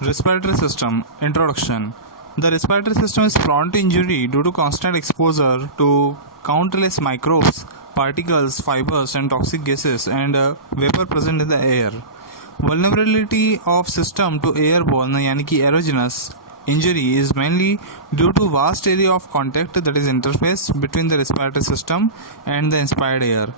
Respiratory system introduction. The respiratory system is prone to injury due to constant exposure to countless microbes, particles, fibers, and toxic gases and vapor present in the air. Vulnerability of system to airborne यानी कि aerogenous injury is mainly due to vast area of contact, that is interface between the respiratory system and the inspired air,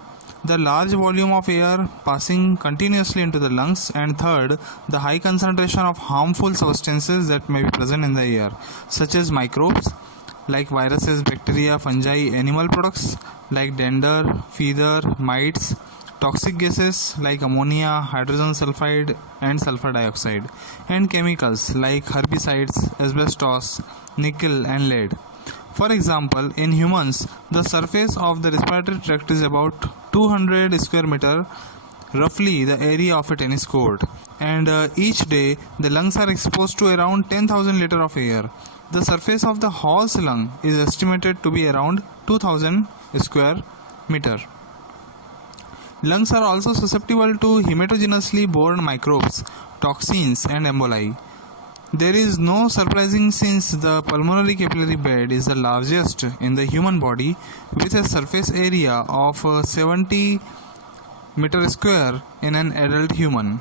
the large volume of air passing continuously into the lungs, and third, the high concentration of harmful substances that may be present in the air, such as microbes like viruses, bacteria, fungi, animal products like dander, feather, mites, toxic gases like ammonia, hydrogen sulfide, and sulfur dioxide, and chemicals like herbicides, asbestos, nickel, and lead. For example, in humans, the surface of the respiratory tract is about 200 square meter, roughly the area of a tennis court, and each day the lungs are exposed to around 10,000 liters of air. The surface of the horse lung is estimated to be around 2,000 square meter. Lungs are also susceptible to hematogenously borne microbes, toxins, and emboli. There is no surprising since the pulmonary capillary bed is the largest in the human body with a surface area of 70 meter square in an adult human.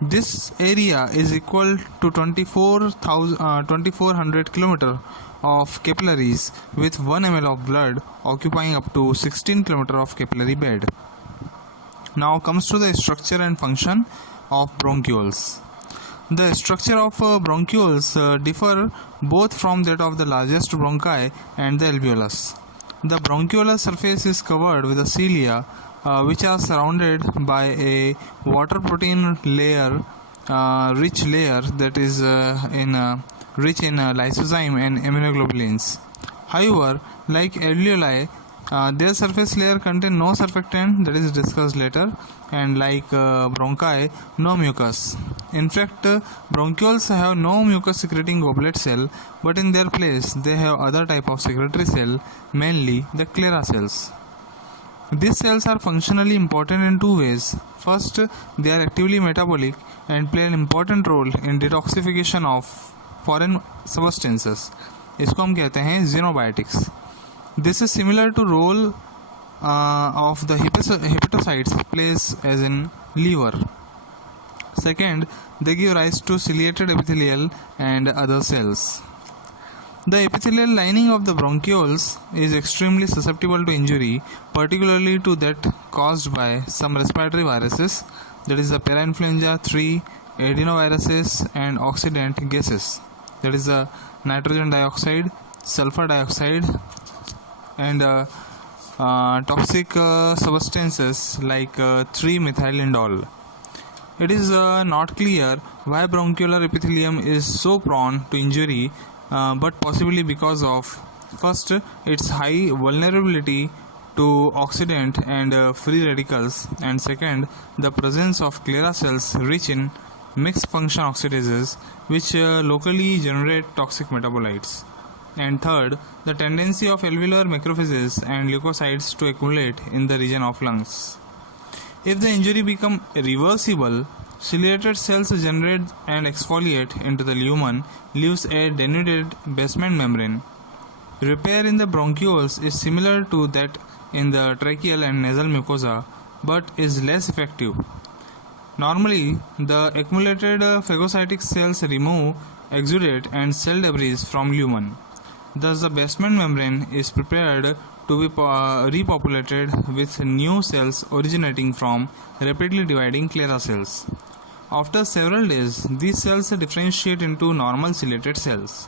This area is equal to 2400 km of capillaries with 1 ml of blood occupying up to 16 km of capillary bed. Now comes to the structure and function of bronchioles. The structure of bronchioles differ both from that of the largest bronchi and the alveolus. The bronchiolar surface is covered with the cilia, which are surrounded by a water protein layer, rich layer that is rich in lysozyme and immunoglobulins. However, like alveoli, their surface layer contain no surfactant, that is discussed later, and like bronchi, no mucus. In fact, bronchioles have no mucus secreting goblet cell, but in their place they have other type of secretory cell, mainly the sclera cells. These cells are functionally important in two ways. First, they are actively metabolic and play an important role in detoxification of foreign substances. इसको हम कहते हैं xenobiotics. This is similar to role of the hepatocytes plays as in liver. Second, they give rise to ciliated epithelial and other cells. The epithelial lining of the bronchioles is extremely susceptible to injury, particularly to that caused by some respiratory viruses, that is the parainfluenza 3, adenoviruses, and oxidant gases, that is the nitrogen dioxide, sulfur dioxide, and toxic substances like 3-methylindole. It is not clear why bronchiolar epithelium is so prone to injury, but possibly because of first, its high vulnerability to oxidant and free radicals, and second, the presence of sclera cells rich in mixed function oxidases which locally generate toxic metabolites, and third, the tendency of alveolar macrophages and leukocytes to accumulate in the region of lungs. If the injury becomes reversible, ciliated cells generate and exfoliate into the lumen, leaves a denuded basement membrane. Repair in the bronchioles is similar to that in the tracheal and nasal mucosa, but is less effective. Normally, the accumulated phagocytic cells remove exudate and cell debris from lumen. Thus, the basement membrane is prepared to be repopulated with new cells originating from rapidly dividing sclera cells. After several days, these cells differentiate into normal ciliated cells.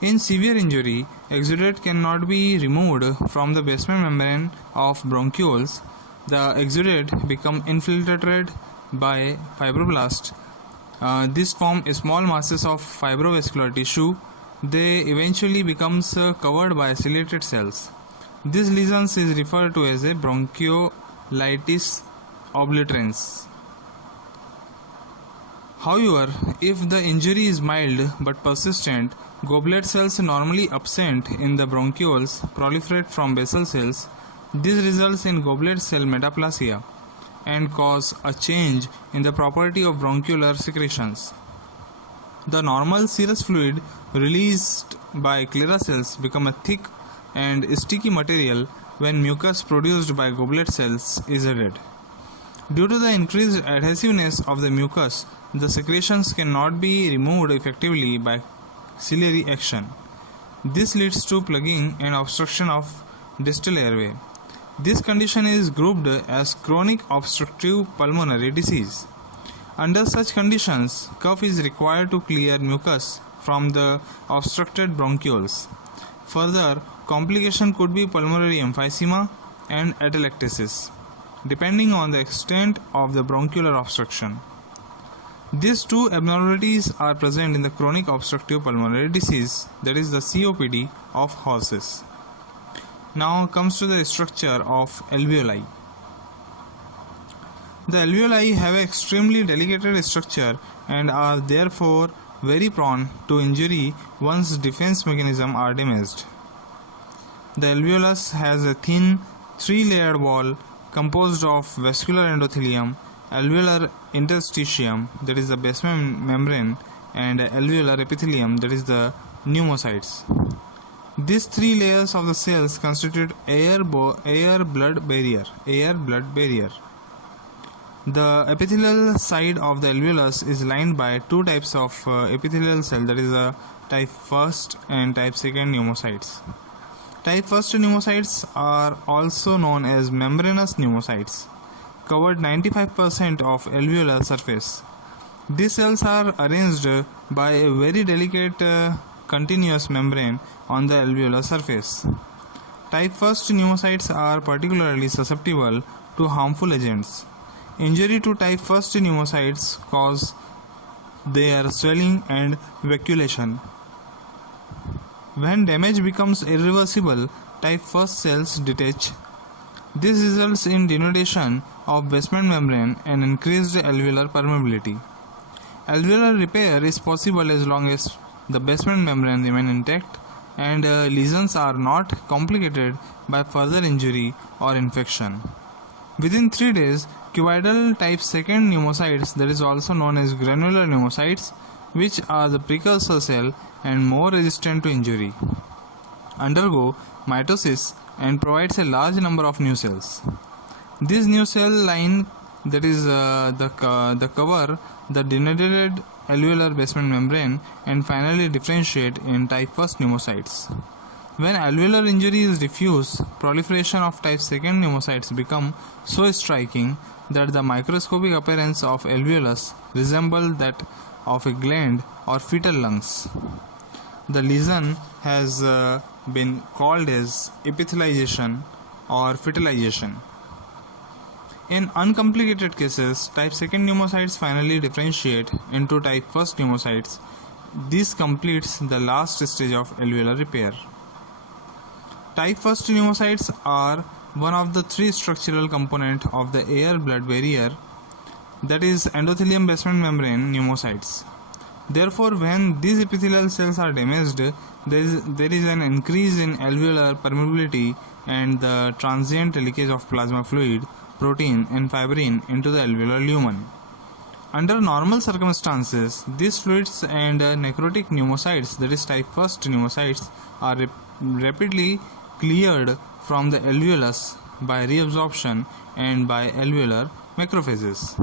In severe injury, exudate cannot be removed from the basement membrane of bronchioles. The exudate become infiltrated by fibroblasts. These form small masses of fibrovascular tissue. They eventually becomes covered by ciliated cells. This lesions is referred to as a bronchiolitis obliterans. However, if the injury is mild but persistent, goblet cells normally absent in the bronchioles proliferate from basal cells. This results in goblet cell metaplasia and cause a change in the property of bronchiolar secretions. The normal serous fluid released by sclera cells become a thick and sticky material when mucus produced by goblet cells is added. Due to the increased adhesiveness of the mucus, the secretions cannot be removed effectively by ciliary action. This leads to plugging and obstruction of distal airway. This condition is grouped as chronic obstructive pulmonary disease. Under such conditions, cough is required to clear mucus from the obstructed bronchioles. Further, complication could be pulmonary emphysema and atelectasis, depending on the extent of the bronchial obstruction. These two abnormalities are present in the chronic obstructive pulmonary disease, that is the COPD of horses. Now comes to the structure of alveoli. The alveoli have an extremely delicate structure and are therefore very prone to injury once defense mechanisms are damaged. The alveolus has a thin, three-layered wall composed of vascular endothelium, alveolar interstitium, that is the basement membrane, and alveolar epithelium, that is the pneumocytes. These three layers of the cells constitute air-blood barrier. The epithelial side of the alveolus is lined by two types of epithelial cell, that is the type 1st and type 2nd pneumocytes. Type 1st pneumocytes are also known as membranous pneumocytes, covered 95% of alveolar surface. These cells are arranged by a very delicate continuous membrane on the alveolar surface. Type 1st pneumocytes are particularly susceptible to harmful agents. Injury to type 1st pneumocytes cause their swelling and vacuolation. When damage becomes irreversible, type 1st cells detach. This results in denudation of basement membrane and increased alveolar permeability. Alveolar repair is possible as long as the basement membrane remains intact and lesions are not complicated by further injury or infection. Within 3 days, cuboidal type 2nd pneumocytes, that is also known as granular pneumocytes, which are the precursor cell and more resistant to injury, undergo mitosis and provides a large number of new cells. This new cell line, that is the cover the denuded alveolar basement membrane and finally differentiate in type 1st pneumocytes. When alveolar injury is diffuse, proliferation of type 2nd pneumocytes become so striking that the microscopic appearance of alveolus resemble that of a gland or fetal lungs. The lesion has been called as epithelialization or fetalization. In uncomplicated cases, type 2nd pneumocytes finally differentiate into type 1st pneumocytes. This completes the last stage of alveolar repair. Type 1st pneumocytes are one of the three structural components of the air-blood barrier, that is endothelium basement membrane pneumocytes. Therefore, when these epithelial cells are damaged, there is an increase in alveolar permeability and the transient leakage of plasma fluid, protein and fibrin into the alveolar lumen. Under normal circumstances, these fluids and necrotic pneumocytes, that is type 1st pneumocytes, are rapidly cleared from the alveolus by reabsorption and by alveolar macrophages.